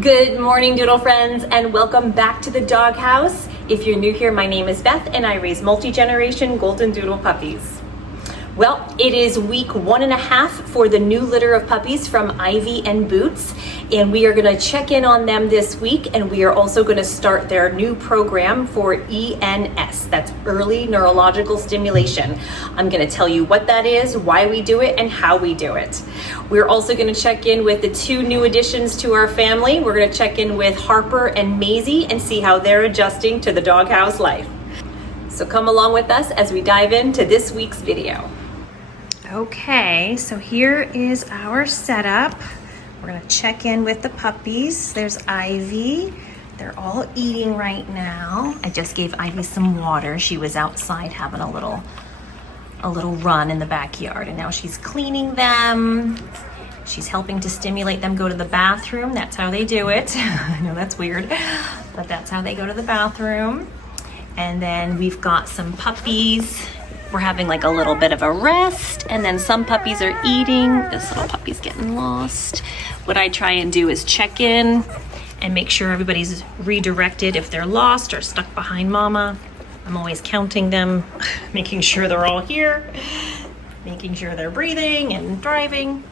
Good morning, Doodle friends, and welcome back to the doghouse. If you're new here, my name is Beth, and I raise multi-generation Golden Doodle puppies. Well, it is week 1.5 for the new litter of puppies from Ivy and Boots, and we are going to check in on them this week, and we are also going to start their new program for ENS, that's Early Neurological Stimulation. I'm going to tell you what that is, why we do it, and how we do it. We're also going to check in with the 2 new additions to our family. We're going to check in with Harper and Maisie and see how they're adjusting to the doghouse life. So come along with us as we dive into this week's video. Okay, so here is our setup. We're gonna check in with the puppies. There's Ivy. They're all eating right now. I just gave Ivy some water. She was outside having a little run in the backyard, and now she's cleaning them. She's helping to stimulate them go to the bathroom. That's how they do it. I know that's weird, but that's how they go to the bathroom. And then we've got some puppies. We're having like a little bit of a rest, and then some puppies are eating. This little puppy's getting lost. What I try and do is check in and make sure everybody's redirected if they're lost or stuck behind mama. I'm always counting them, making sure they're all here, making sure they're breathing and driving.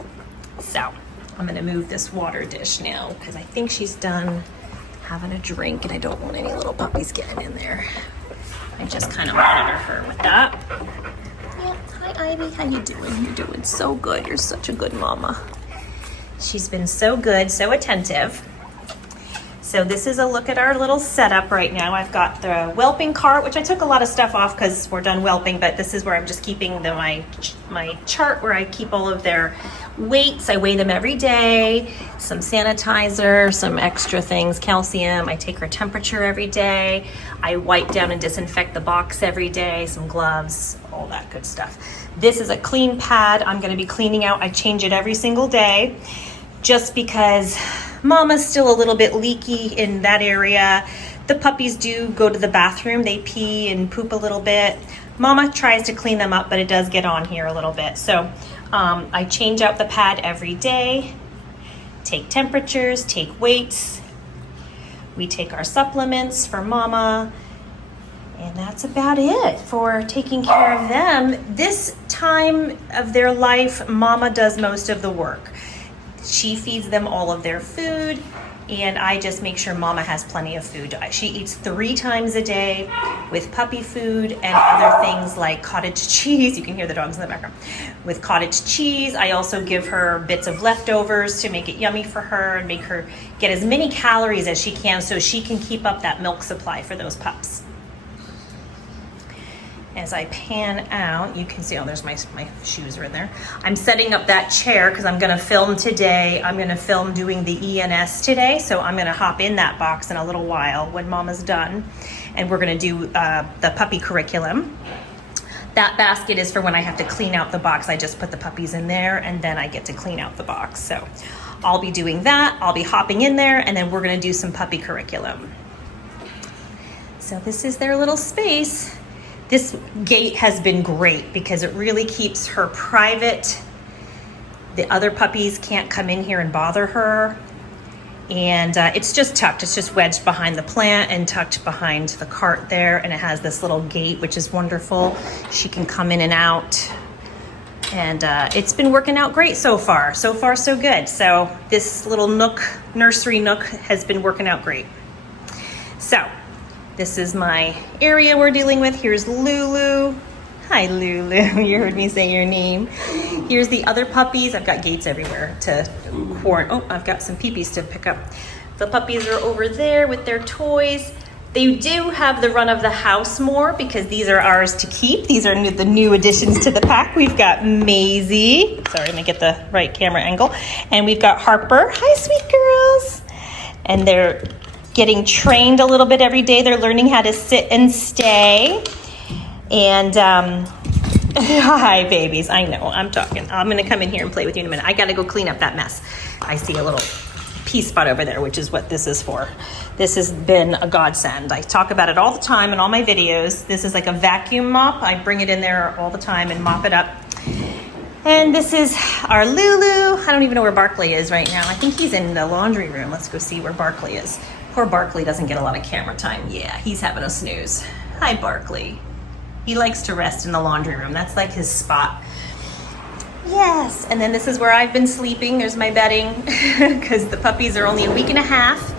So I'm gonna move this water dish now because I think she's done having a drink, and I don't want any little puppies getting in there. I just kind of monitor her with that. Yeah, hi Ivy, how you doing? You're doing so good. You're such a good mama. She's been so good, so attentive. So this is a look at our little setup right now. I've got the whelping cart, which I took a lot of stuff off because we're done whelping, but this is where I'm just keeping my chart where I keep all of their weights. I weigh them every day, some sanitizer, some extra things, calcium. I take her temperature every day. I wipe down and disinfect the box every day, some gloves, all that good stuff. This is a clean pad I'm gonna be cleaning out. I change it every single day just because Mama's still a little bit leaky in that area. The puppies do go to the bathroom. They pee and poop a little bit. Mama tries to clean them up, but it does get on here a little bit. So I change out the pad every day, take temperatures, take weights. We take our supplements for Mama, and that's about it for taking care of them. This time of their life, Mama does most of the work. She feeds them all of their food, and I just make sure Mama has plenty of food. She eats 3 times a day with puppy food and other things like cottage cheese. You can hear the dogs in the background. With cottage cheese, I also give her bits of leftovers to make it yummy for her and make her get as many calories as she can so she can keep up that milk supply for those pups. As I pan out, you can see, oh, there's my shoes are in there. I'm setting up that chair because I'm gonna film today. I'm gonna film doing the ENS today, so I'm gonna hop in that box in a little while when Mama's done, and we're gonna do the puppy curriculum. That basket is for when I have to clean out the box. I just put the puppies in there, and then I get to clean out the box. So I'll be doing that. I'll be hopping in there, and then we're gonna do some puppy curriculum. So this is their little space. This gate has been great because it really keeps her private. The other puppies can't come in here and bother her. And it's just tucked. It's just wedged behind the plant and tucked behind the cart there. And it has this little gate, which is wonderful. She can come in and out. And it's been working out great so far. So far, so good. So this little nook, nursery nook, has been working out great. So this is my area we're dealing with. Here's Lulu. Hi, Lulu. You heard me say your name. Here's the other puppies. I've got gates everywhere to quarantine. Oh, I've got some peepees to pick up. The puppies are over there with their toys. They do have the run of the house more because these are ours to keep. These are the new additions to the pack. We've got Maisie. Sorry, let me get the right camera angle. And we've got Harper. Hi, sweet girls. And they're getting trained a little bit every day. They're learning how to sit and stay. And hi, babies. I know, I'm talking. I'm gonna come in here and play with you in a minute. I gotta go clean up that mess. I see a little pee spot over there, which is what this is for. This has been a godsend. I talk about it all the time in all my videos. This is like a vacuum mop. I bring it in there all the time and mop it up. And this is our Lulu. I don't even know where Barkley is right now. I think he's in the laundry room. Let's go see where Barkley is. Poor Barkley doesn't get a lot of camera time. Yeah, he's having a snooze. Hi, Barkley. He likes to rest in the laundry room. That's like his spot. Yes, and then this is where I've been sleeping. There's my bedding because the puppies are only a week and a half.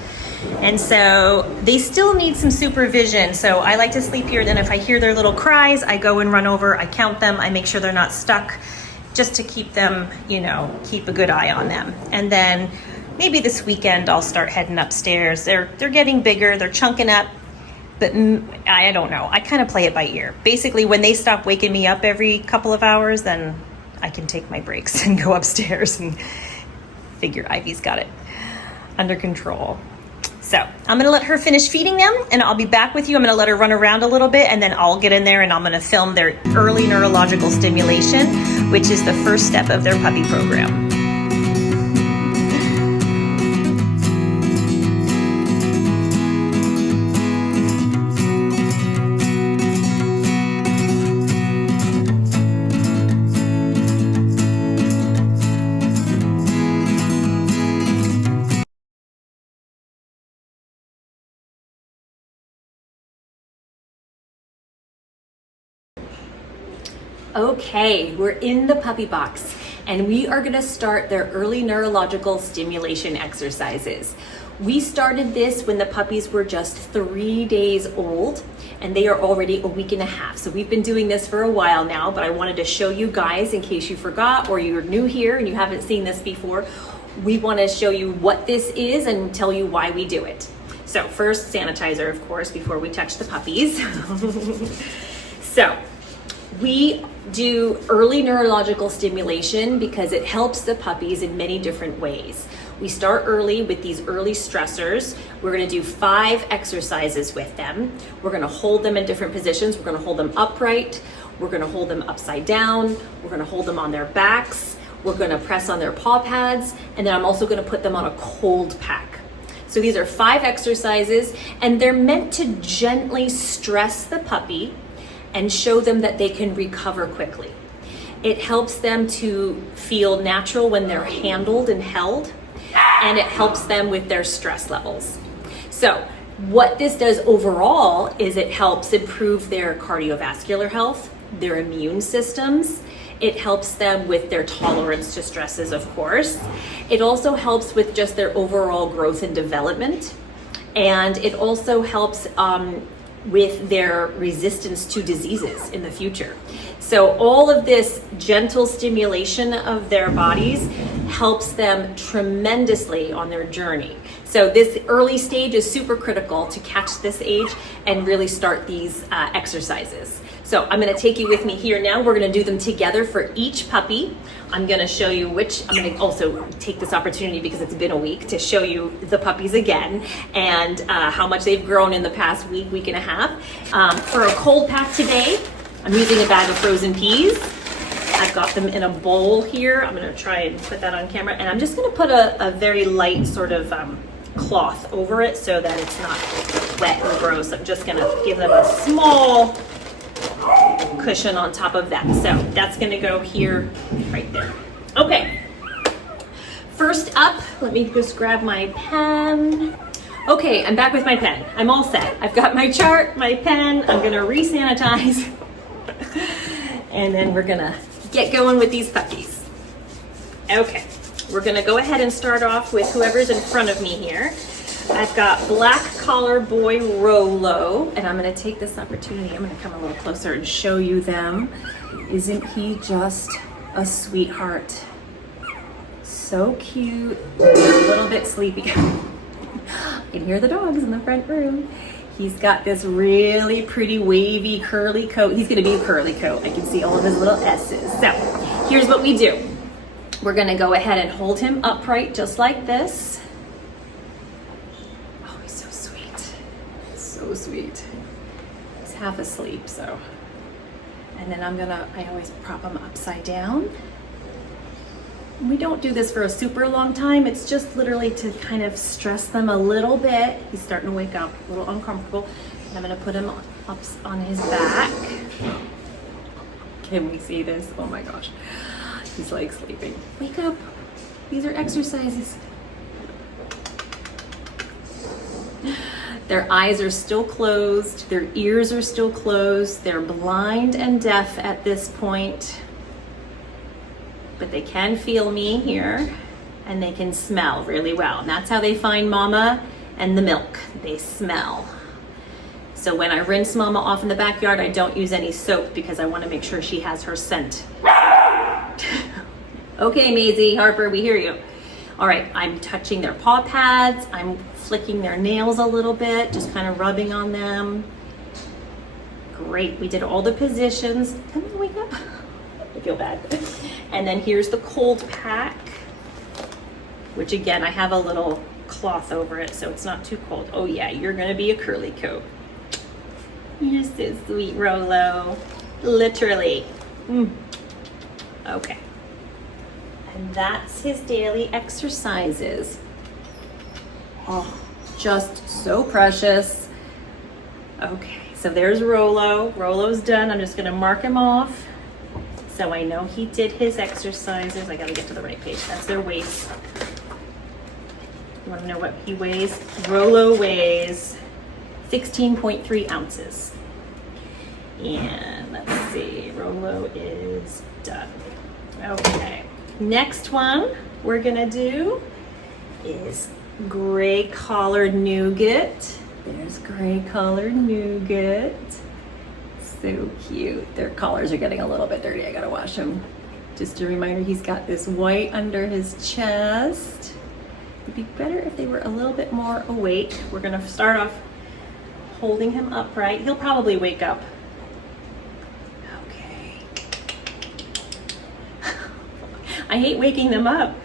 And so they still need some supervision. So I like to sleep here. Then if I hear their little cries, I go and run over, I count them, I make sure they're not stuck, just to keep them, you know, keep a good eye on them. And then maybe this weekend I'll start heading upstairs. They're getting bigger, they're chunking up, but I don't know. I kind of play it by ear. Basically, when they stop waking me up every couple of hours, then I can take my breaks and go upstairs and figure Ivy's got it under control. So I'm gonna let her finish feeding them and I'll be back with you. I'm gonna let her run around a little bit and then I'll get in there and I'm gonna film their early neurological stimulation, which is the first step of their puppy program. Okay, we're in the puppy box and we are gonna start their early neurological stimulation exercises. We started this when the puppies were just 3 days old and they are already a week and a half. So we've been doing this for a while now, but I wanted to show you guys in case you forgot or you're new here and you haven't seen this before. We wanna show you what this is and tell you why we do it. So first, sanitizer, of course, before we touch the puppies. So, we do early neurological stimulation because it helps the puppies in many different ways. We start early with these early stressors. We're gonna do 5 exercises with them. We're gonna hold them in different positions. We're gonna hold them upright. We're gonna hold them upside down. We're gonna hold them on their backs. We're gonna press on their paw pads. And then I'm also gonna put them on a cold pack. So these are 5 exercises and they're meant to gently stress the puppy and show them that they can recover quickly. It helps them to feel natural when they're handled and held, and it helps them with their stress levels. So what this does overall is it helps improve their cardiovascular health, their immune systems. It helps them with their tolerance to stresses, of course. It also helps with just their overall growth and development. And it also helps with their resistance to diseases in the future. So all of this gentle stimulation of their bodies helps them tremendously on their journey. So this early stage is super critical to catch this age and really start these exercises. So I'm gonna take you with me here now. We're gonna do them together for each puppy. I'm gonna show you I'm gonna also take this opportunity because it's been a week to show you the puppies again and how much they've grown in the past week and a half. For a cold pack today, I'm using a bag of frozen peas. I've got them in a bowl here. I'm gonna try and put that on camera. And I'm just gonna put a very light sort of cloth over it so that it's not wet and gross. I'm just gonna give them a small cushion on top of that. So that's gonna go here, right there. Okay, first up, let me just grab my pen. Okay, I'm back with my pen. I'm all set. I've got my chart, my pen. I'm gonna re-sanitize. And then we're gonna get going with these puppies. Okay, we're gonna go ahead and start off with whoever's in front of me here. I've got black collar boy Rolo, and I'm gonna take this opportunity, I'm gonna come a little closer and show you them. Isn't he just a sweetheart? So cute, a little bit sleepy. I can hear the dogs in the front room. He's got this really pretty wavy curly coat. He's gonna be a curly coat. I can see all of his little S's. So here's what we do. We're gonna go ahead and hold him upright just like this. Oh, he's so sweet. So sweet. He's half asleep, so. And then I always prop him upside down. We don't do this for a super long time. It's just literally to kind of stress them a little bit. He's starting to wake up, a little uncomfortable. And I'm gonna put him up on his back. Can we see this? Oh my gosh. He's like sleeping. Wake up. These are exercises. Their eyes are still closed. Their ears are still closed. They're blind and deaf at this point. But they can feel me here, and they can smell really well. And that's how they find mama and the milk. They smell. So when I rinse mama off in the backyard, I don't use any soap because I want to make sure she has her scent. Okay, Maisie, Harper, we hear you. All right, I'm touching their paw pads. I'm flicking their nails a little bit, just kind of rubbing on them. Great, we did all the positions. Come on, wake up. I feel bad. And then here's the cold pack, which again, I have a little cloth over it so it's not too cold. Oh yeah, you're gonna be a curly coat. You're so sweet, Rolo. Literally. Okay. And that's his daily exercises. Oh, just so precious. Okay, so there's Rolo. Rolo's done. I'm just gonna mark him off so I know he did his exercises. I gotta get to the right page. That's their weights. You wanna know what he weighs? Rolo weighs 16.3 ounces. And let's see, Rolo is done. Okay, next one we're gonna do is gray collared nougat. There's gray collared nougat. So cute. Their collars are getting a little bit dirty. I gotta wash them. Just a reminder, he's got this white under his chest. It'd be better if they were a little bit more awake. We're gonna start off holding him upright. He'll probably wake up. Okay. I hate waking them up,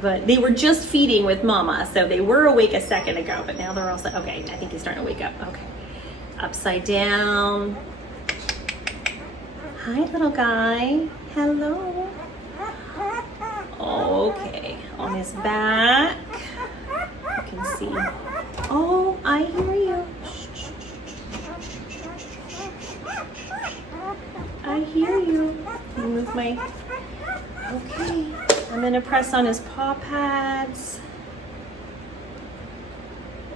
but they were just feeding with mama, so they were awake a second ago, but now they're all set. Okay, I think he's starting to wake up. Okay. Upside down. Hi, little guy. Hello. Okay, on his back. You can see. Oh, I hear you. I hear you. Move my. Okay, I'm gonna press on his paw pads.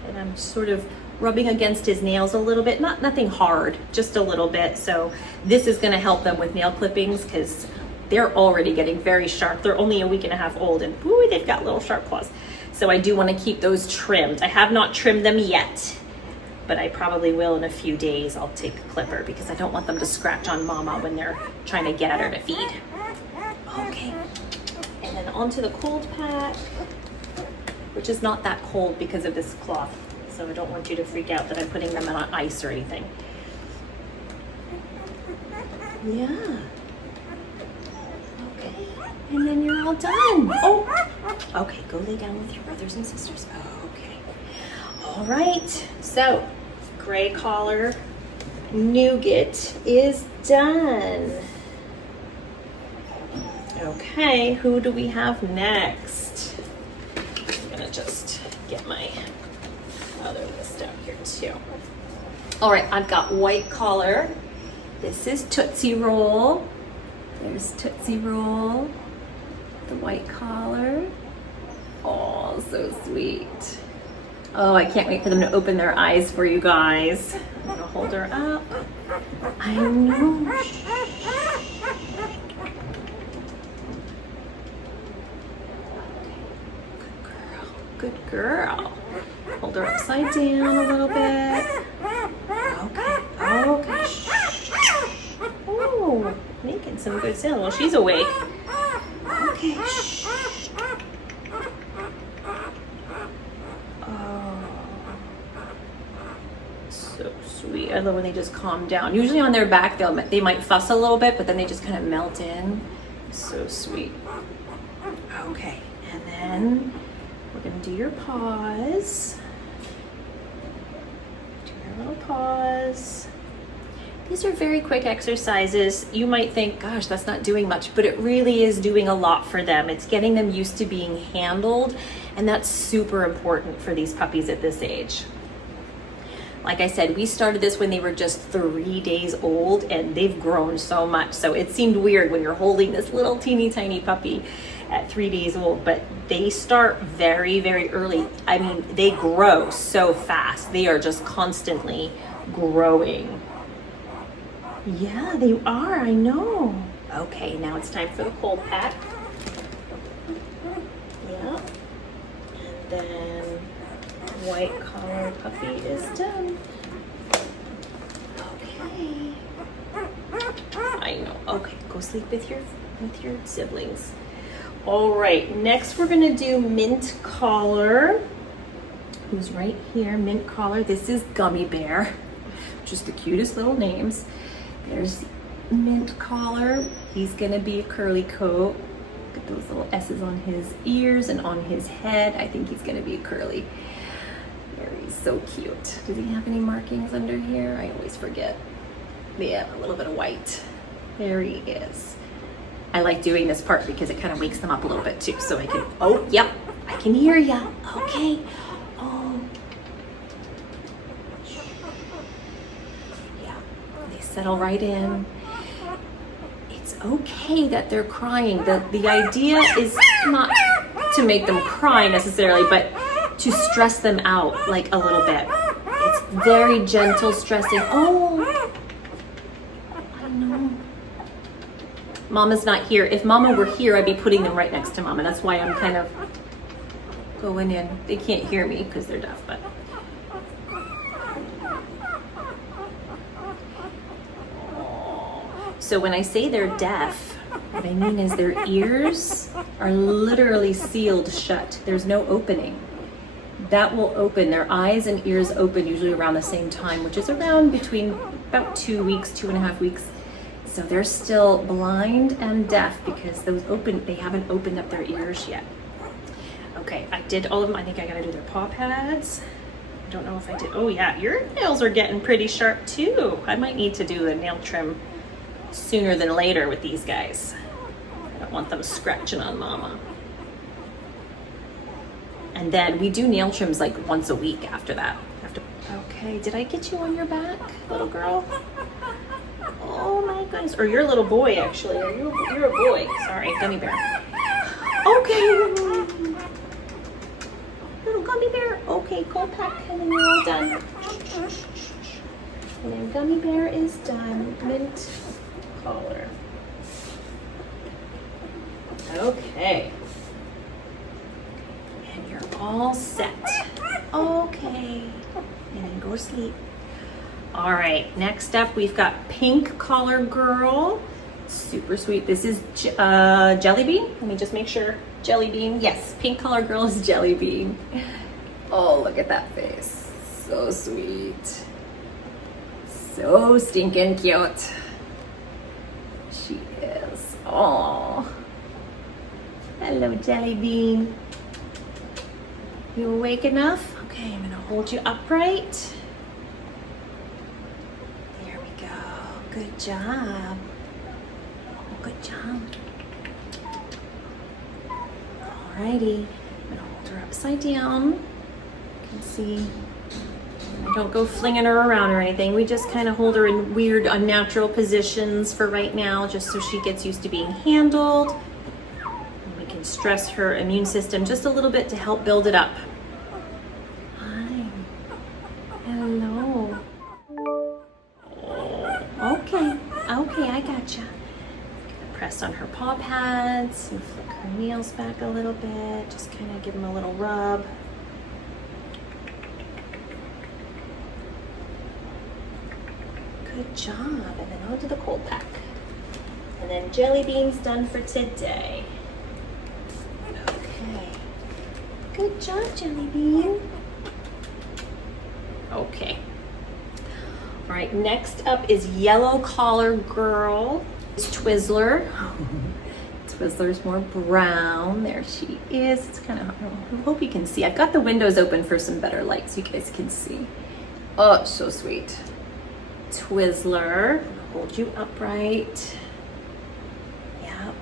And I'm sort of rubbing against his nails a little bit, nothing hard, just a little bit. So this is gonna help them with nail clippings because they're already getting very sharp. They're only a week and a half old and ooh, they've got little sharp claws. So I do wanna keep those trimmed. I have not trimmed them yet, but I probably will in a few days. I'll take a clipper because I don't want them to scratch on mama when they're trying to get at her to feed. Okay, and then onto the cold pack, which is not that cold because of this cloth. So I don't want you to freak out that I'm putting them on ice or anything. Yeah. Okay. And then you're all done. Oh, okay. Go lay down with your brothers and sisters. Okay. All right. So, gray collar nougat is done. Okay. Who do we have next? I'm gonna just get my other list out here too. All right, I've got white collar. This is Tootsie Roll. There's Tootsie Roll, the white collar. Oh, so sweet. Oh, I can't wait for them to open their eyes for you guys. I'm gonna hold her up. I know. Good girl. Hold her upside down a little bit. Okay, okay. Ooh, making some good sound. Well, she's awake. Okay. Oh, so sweet. I love when they just calm down. Usually on their back, they might fuss a little bit, but then they just kind of melt in. So sweet. Okay, and then we're gonna do your paws. Do your little paws. These are very quick exercises. You might think, gosh, that's not doing much, but it really is doing a lot for them. It's getting them used to being handled, and that's super important for these puppies at this age. Like I said, we started this when they were just 3 days old, and they've grown so much. So it seemed weird when you're holding this little teeny tiny puppy at 3 days old, but they start very, very early. I mean, they grow so fast. They are just constantly growing. Yeah, they are, I know. Okay, now it's time for the cold pack. Yeah. And then white collar puppy is done. Okay. I know. Okay, go sleep with your siblings. All right, next we're gonna do mint collar, who's right here. Mint collar. This is Gummy Bear, just the cutest little names. There's mint collar. He's gonna be a curly coat. Look at those little S's on his ears and on his head. I think he's gonna be a curly. He's so cute. Does he have any markings under here? I always forget. Yeah, a little bit of white. There he is. I like doing this part because it kind of wakes them up a little bit too. So I can, oh, yep, I can hear ya. Okay. Oh. Yeah, they settle right in. It's okay that they're crying. The idea is not to make them cry necessarily, but to stress them out like a little bit. It's very gentle stressing. Oh, I know. Mama's not here. If Mama were here, I'd be putting them right next to Mama. That's why I'm kind of going in. They can't hear me because they're deaf, but. So when I say they're deaf, what I mean is their ears are literally sealed shut. There's no opening. That will open, their eyes and ears open usually around the same time, which is around between about 2 weeks, 2.5 weeks. So they're still blind and deaf because they haven't opened up their ears yet. Okay, I did all of them. I think I gotta do their paw pads. I don't know if I did. Oh yeah, your nails are getting pretty sharp too. I might need to do a nail trim sooner than later with these guys. I don't want them scratching on Mama. And then we do nail trims like once a week after that. Okay, did I get you on your back, little girl? Oh my goodness. Or you're a little boy, actually. You're a boy. Sorry, Gummy Bear. Okay. Little Gummy Bear. Okay, cold pack, and then you're all done. And then Gummy Bear is done. Mint collar. Okay. And you're all set. Okay. And then go sleep. All right, next up we've got Pink Collar Girl. Super sweet. This is Jelly Bean. Let me just make sure. Jelly Bean. Yes, Pink Collar Girl is Jelly Bean. Oh, look at that face. So sweet. So stinking cute. She is. Oh. Hello, Jelly Bean. You awake enough? Okay, I'm gonna hold you upright. There we go. Good job. Good job. Alrighty. I'm gonna hold her upside down. You can see. I don't go flinging her around or anything. We just kind of hold her in weird, unnatural positions for right now, just so she gets used to being handled. And we can stress her immune system just a little bit to help build it up. Hi. Hello. Okay. Okay, I gotcha. Press on her paw pads and flick her nails back a little bit. Just kind of give them a little rub. Good job. And then on to the cold pack. And then Jelly Bean's done for today. Okay. Good job, Jelly Bean. Okay. All right, next up is Yellow Collar Girl. It's Twizzler. Twizzler's more brown. There she is. It's kind of, I hope you can see. I've got the windows open for some better light so you guys can see. Oh, so sweet. Twizzler. Hold you upright. Yep.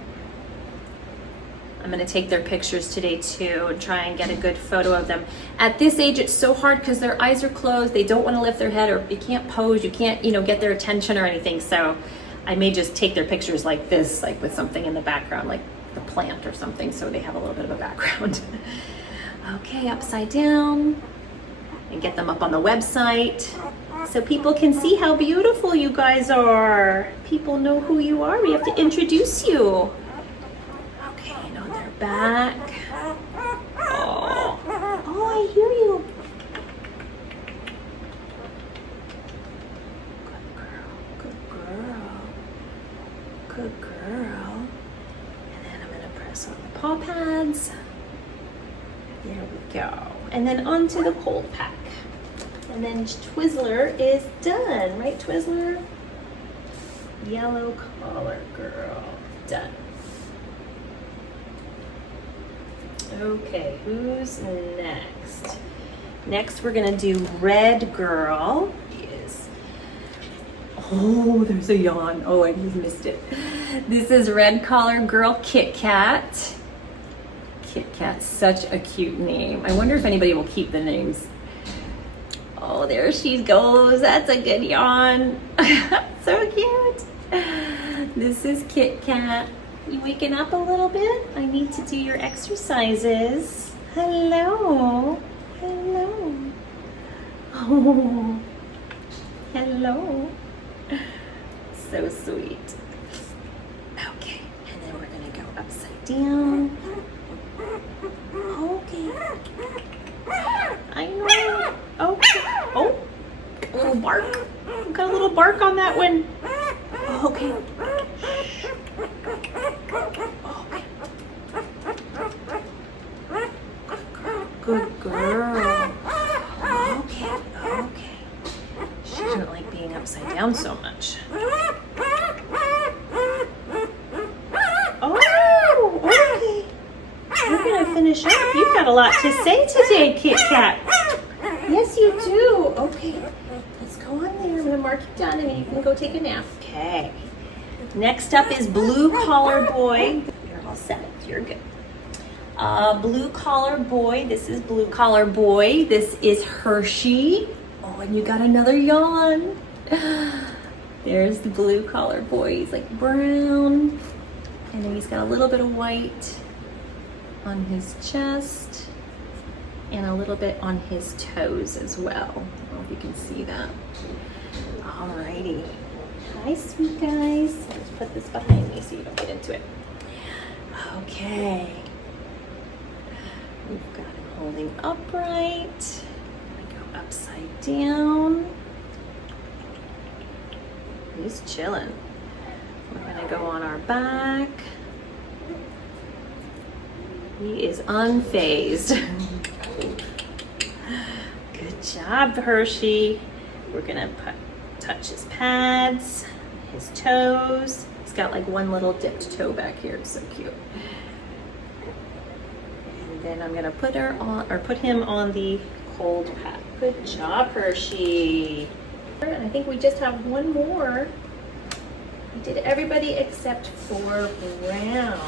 I'm gonna take their pictures today too and try and get a good photo of them. At this age, it's so hard because their eyes are closed. They don't want to lift their head, or you can't pose, you can't, get their attention or anything. So I may just take their pictures like this, like with something in the background, like the plant or something, so they have a little bit of a background. Okay, upside down, and get them up on the website so people can see how beautiful you guys are. People know who you are. We have to introduce you. Okay, and on their back. Oh, I hear you. Good girl. And then I'm gonna press on the paw pads. There we go. And then onto the cold pack. And then Twizzler is done, right, Twizzler? Yellow collar girl, done. Okay, who's next? Next we're gonna do red girl. Oh, there's a yawn. Oh, I just missed it. This is red collar girl Kit Kat. Kit Kat, such a cute name. I wonder if anybody will keep the names. Oh, there she goes. That's a good yawn. So cute. This is Kit Kat. You waking up a little bit? I need to do your exercises. Hello. Hello. Oh, hello. So sweet. Okay, and then we're gonna go upside down. Okay. I know. Okay. Oh, a little bark. Got a little bark on that one. Okay. Okay. Good girl. Okay. Okay. She doesn't like being upside down so much. Oh, okay. We're gonna finish up. You've got a lot to say today, Kit Kat. Yes, you do. Okay, let's go on there. I'm gonna mark you down and you can go take a nap. Okay. Next up is blue collar boy. You're all set. You're good. Blue collar boy. This is blue collar boy. This is Hershey. Oh, and you got another yawn. There's the blue collar boy. He's like brown. And then he's got a little bit of white on his chest and a little bit on his toes as well. I don't know if you can see that. Alrighty. Hi, sweet guys. Let's put this behind me so you don't get into it. Okay. We've got him holding upright. Go upside down. He's chilling. We're gonna go on our back. He is unfazed. Good job, Hershey. We're gonna touch his pads, his toes. He's got like one little dipped toe back here. It's so cute. And then I'm gonna put him on the cold pack. Good job, Hershey. And I think we just have one more. We did everybody except for Brown.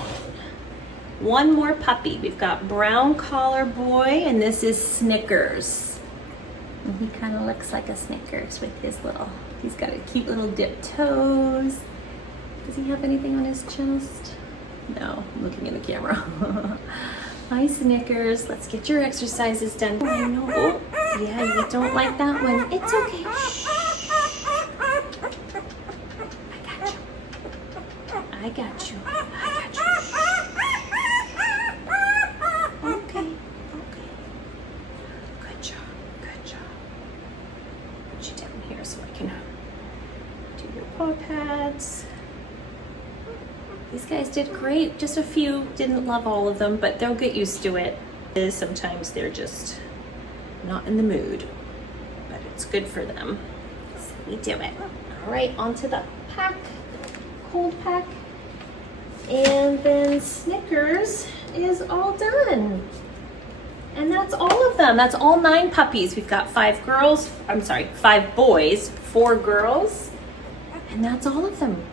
One more puppy. We've got brown collar boy, and this is Snickers. And he kind of looks like a Snickers with his he's got a cute little dipped toes. Does he have anything on his chest? No, I'm looking in the camera. Hi, Snickers. Let's get your exercises done. Oh, I know. Oh, yeah, you don't like that one. It's okay. Shh. I got you. I got you. Okay. Okay. Good job. Good job. Put you down here so I can do your paw pads. These guys did great. Just a few. Didn't love all of them, but they'll get used to it. Sometimes they're just not in the mood, but it's good for them. So we do it. All right, onto the pack, cold pack. And then Snickers is all done. And that's all of them. That's all 9 puppies. We've got 5 boys, 4 girls, and that's all of them.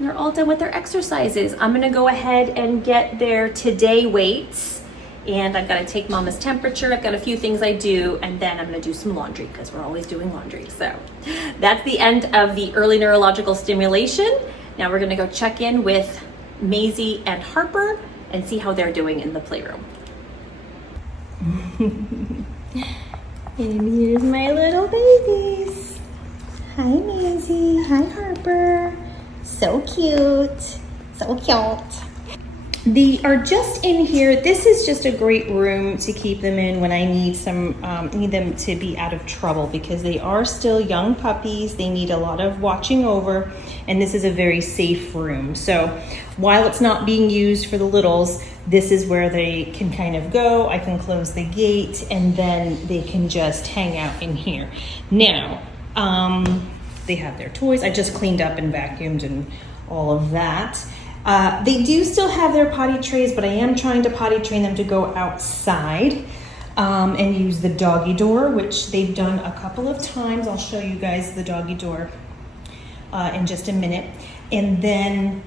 they're all done with their exercises. I'm gonna go ahead and get their today weights, and I've gotta take Mama's temperature. I've got a few things I do, and then I'm gonna do some laundry because we're always doing laundry. So that's the end of the early neurological stimulation. Now we're gonna go check in with Maisie and Harper and see how they're doing in the playroom. And here's my little babies. Hi Maisie, hi Harper. So cute, so cute. They are just in here. This is just a great room to keep them in when I need them to be out of trouble, because they are still young puppies. They need a lot of watching over, and this is a very safe room. So while it's not being used for the littles, this is where they can kind of go. I can close the gate and then they can just hang out in here. Now, they have their toys. I just cleaned up and vacuumed and all of that. They do still have their potty trays, but I am trying to potty train them to go outside and use the doggy door, which they've done a couple of times. I'll show you guys the doggy door in just a minute. And then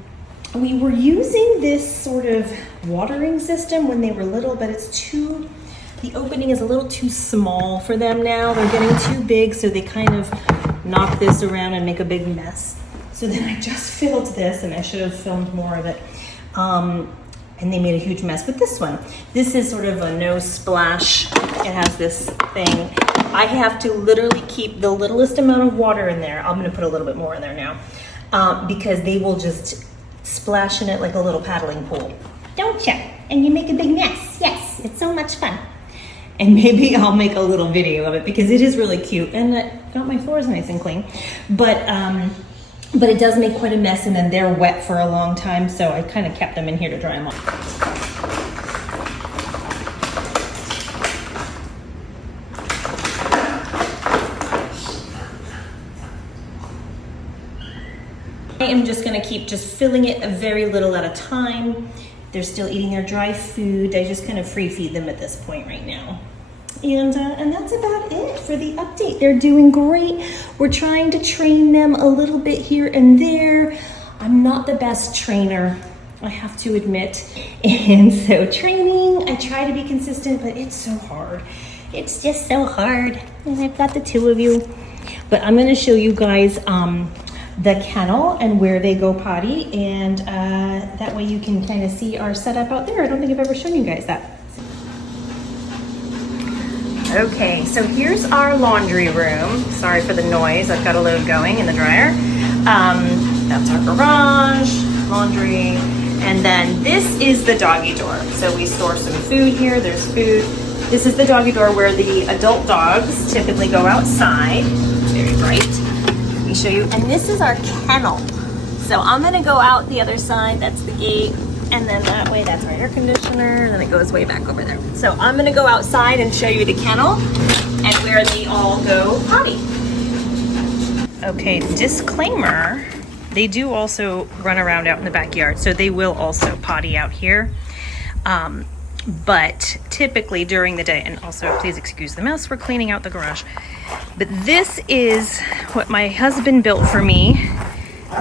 we were using this sort of watering system when they were little, but the opening is a little too small for them now. They're getting too big, so they kind of knock this around and make a big mess. So then I just filled this, and I should have filmed more of it. And they made a huge mess with this one. This is sort of a no splash. It has this thing. I have to literally keep the littlest amount of water in there. I'm gonna put a little bit more in there now, because they will just splash in it like a little paddling pool. Don't ya? And you make a big mess. Yes, it's so much fun. And maybe I'll make a little video of it because it is really cute, and I got my floors nice and clean. But it does make quite a mess, and then they're wet for a long time, so I kind of kept them in here to dry them off. I am just gonna keep just filling it a very little at a time. They're still eating their dry food. I just kind of free feed them at this point right now. And that's about it for the update. They're doing great. We're trying to train them a little bit here and there. I'm not the best trainer, I have to admit. And so training, I try to be consistent, but it's so hard. It's just so hard. And I've got the two of you. But I'm gonna show you guys the kennel and where they go potty, and that way you can kind of see our setup out there. I don't think I've ever shown you guys that. Okay, so here's our laundry room. Sorry for the noise, I've got a load going in the dryer. That's our garage, laundry, and then this is the doggy door. So we store some food here, there's food. This is the doggy door where the adult dogs typically go outside. It's very bright. Let me show you, and this is our kennel. So I'm gonna go out the other side, that's the gate, and then that way, that's our air conditioner, and then it goes way back over there. So I'm gonna go outside and show you the kennel and where they all go potty. Okay, disclaimer, they do also run around out in the backyard, so they will also potty out here. But typically during the day, and also please excuse the mess, we're cleaning out the garage. But this is what my husband built for me.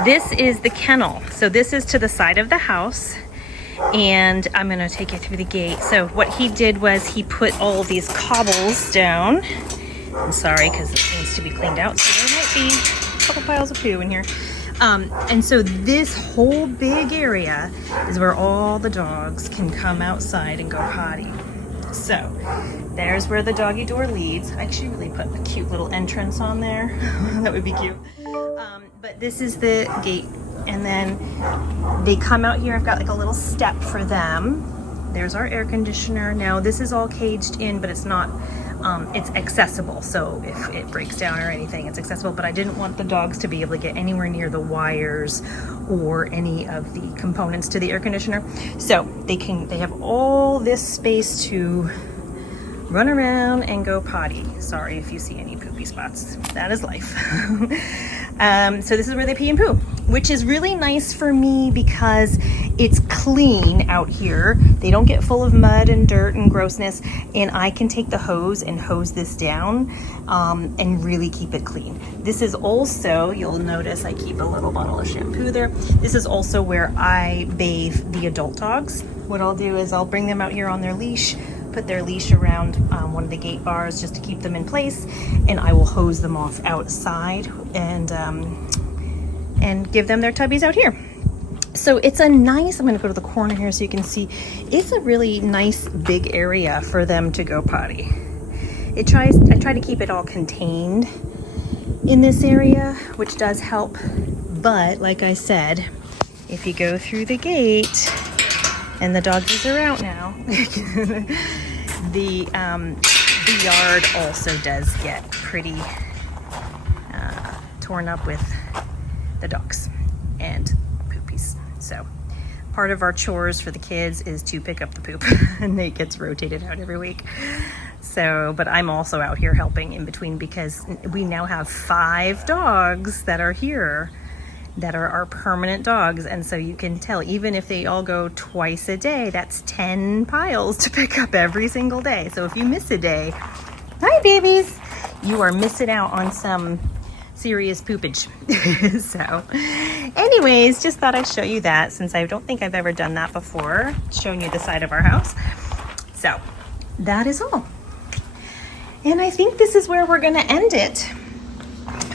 This is the kennel. So this is to the side of the house, and I'm gonna take you through the gate. So what he did was he put all these cobbles down. I'm sorry, because this needs to be cleaned out, so there might be a couple piles of poo in here. And so this whole big area is where all the dogs can come outside and go potty. So there's where the doggy door leads. I actually really put a cute little entrance on there. That would be cute. But this is the gate, and then they come out here. I've got like a little step for them. There's our air conditioner. Now this is all caged in, but it's not, it's accessible. So if it breaks down or anything, it's accessible, but I didn't want the dogs to be able to get anywhere near the wires or any of the components to the air conditioner. So they have all this space to run around and go potty. Sorry if you see any poopy spots, that is life. So this is where they pee and poo, which is really nice for me because it's clean out here. They don't get full of mud and dirt and grossness, and I can take the hose and hose this down and really keep it clean. This is also, you'll notice I keep a little bottle of shampoo there. This is also where I bathe the adult dogs. What I'll do is I'll bring them out here on their leash, put their leash around one of the gate bars just to keep them in place, and I will hose them off outside and give them their tubbies out here. So it's a nice, I'm gonna go to the corner here so you can see, it's a really nice big area for them to go potty. I try to keep it all contained in this area, which does help. But like I said, if you go through the gate, and the doggies are out now, the yard also does get pretty torn up with the dogs and poopies. So part of our chores for the kids is to pick up the poop and it gets rotated out every week. So, but I'm also out here helping in between because we now have 5 dogs that are here that are our permanent dogs. And so you can tell, even if they all go twice a day, that's 10 piles to pick up every single day. So if you miss a day, hi babies, you are missing out on some serious poopage. So anyways, just thought I'd show you that since I don't think I've ever done that before, showing you the side of our house. So that is all. And I think this is where we're gonna end it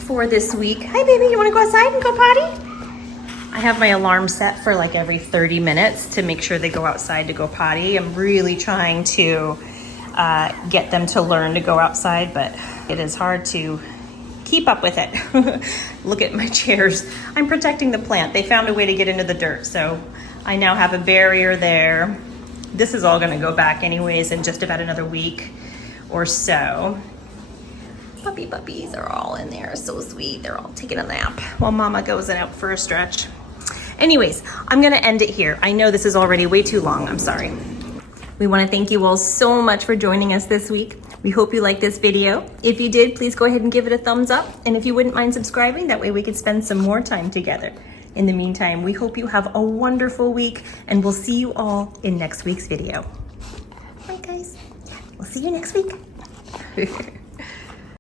for this week. Hi baby, you wanna go outside and go potty? I have my alarm set for like every 30 minutes to make sure they go outside to go potty. I'm really trying to get them to learn to go outside, but it is hard to keep up with it. Look at my chairs. I'm protecting the plant. They found a way to get into the dirt, so I now have a barrier there. This is all gonna go back anyways in just about another week or so. Puppies are all in there, so sweet. They're all taking a nap while mama goes out for a stretch. Anyways, I'm gonna end it here. I know this is already way too long, I'm sorry. We wanna thank you all so much for joining us this week. We hope you liked this video. If you did, please go ahead and give it a thumbs up. And if you wouldn't mind subscribing, that way we could spend some more time together. In the meantime, we hope you have a wonderful week and we'll see you all in next week's video. Bye guys, we'll see you next week.